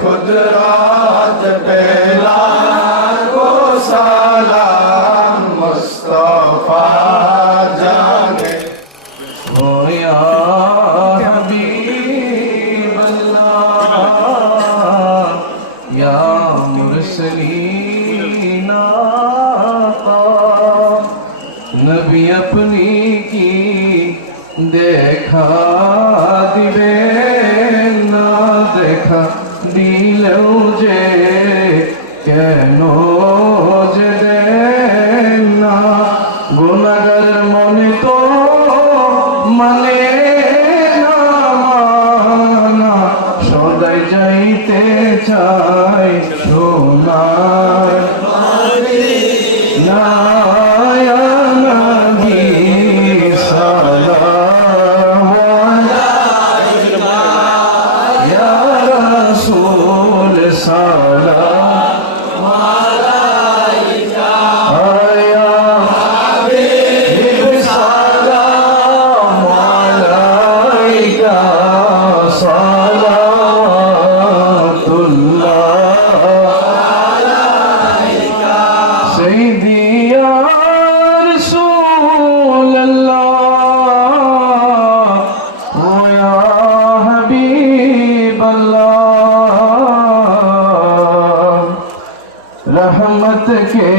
खुदरात पहला को सलाम मुस्तफा जाने हो या हबीब अल्लाह या मुरसलीन आका नबी अपनी की देखा दिवे ना देखा दिलेও যে কেন যে দেন না গুনাহগার মনে তো মানে না মানা সদাই যাইতে চাই সোনার মদিনা ইয়া নবী সালাম আলাইকা ইয়া রাসূল সালাম আলাইকা ইয়া হাবিব সালাম আলাইকা সালাওয়াতুল্লাহ আলাইকা সাইয়্যিদি ইয়া রাসূলুল্লাহ ওয়া ইয়া হাবিবাল্লাহ रहमत के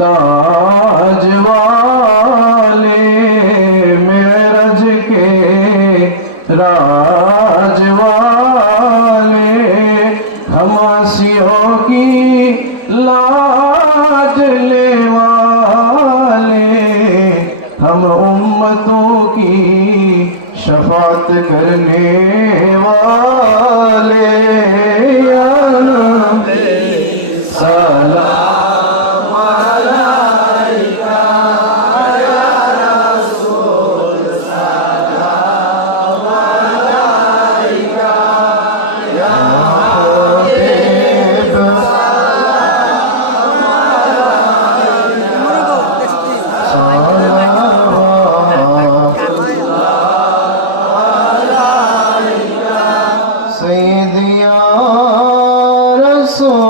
ताज वाले मेरज के राज वाले हमासियों की लाज ले वाले हम उम्मतों की शफात करने वाले या नबी सलाम अलैका या रसूल सलाम अलैका या हबीब सलाम अलैका सैय्यिदी या रसूल